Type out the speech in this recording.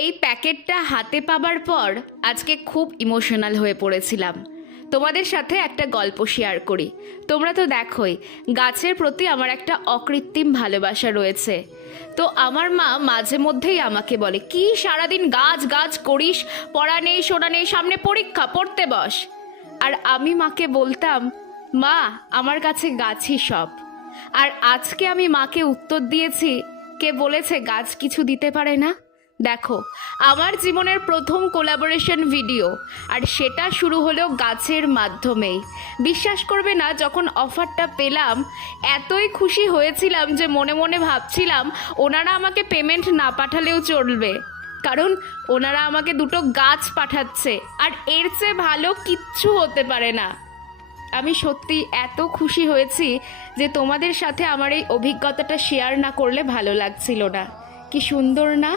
এই প্যাকেটটা হাতে পাবার পর আজকে খুব ইমোশনাল হয়ে পড়েছিলাম। তোমাদের সাথে একটা গল্প শেয়ার করি। তোমরা তো দেখোই গাছের প্রতি আমার একটা অকৃত্রিম ভালোবাসা রয়েছে। তো আমার মা মাঝে মধ্যেই আমাকে বলে, কি সারাদিন গাছ গাছ করিস, পড়া নেই শোনা নেই, সামনে পরীক্ষা, পড়তে বস। আর আমি মাকে বলতাম, মা আমার কাছে গাছই সব। আর আজকে আমি মাকে উত্তর দিয়েছি, কে বলেছে গাছ কিছু দিতে পারে না? দেখো, আমার জীবনের প্রথম কোলাবোরেশন ভিডিও, আর সেটা শুরু হলো গাছের মাধ্যমেই। বিশ্বাস করবে না, যখন অফারটা পেলাম এতই খুশি হয়েছিলাম যে মনে মনে ভাবছিলাম ওনারা আমাকে পেমেন্ট না পাঠালেও চলবে, কারণ ওনারা আমাকে দুটো গাছ পাঠাচ্ছে, আর এর চেয়ে ভালো কিচ্ছু হতে পারে না। আমি সত্যি এত খুশি হয়েছি যে তোমাদের সাথে আমার এই অভিজ্ঞতাটা শেয়ার না করলে ভালো লাগছিল না। কি সুন্দর না?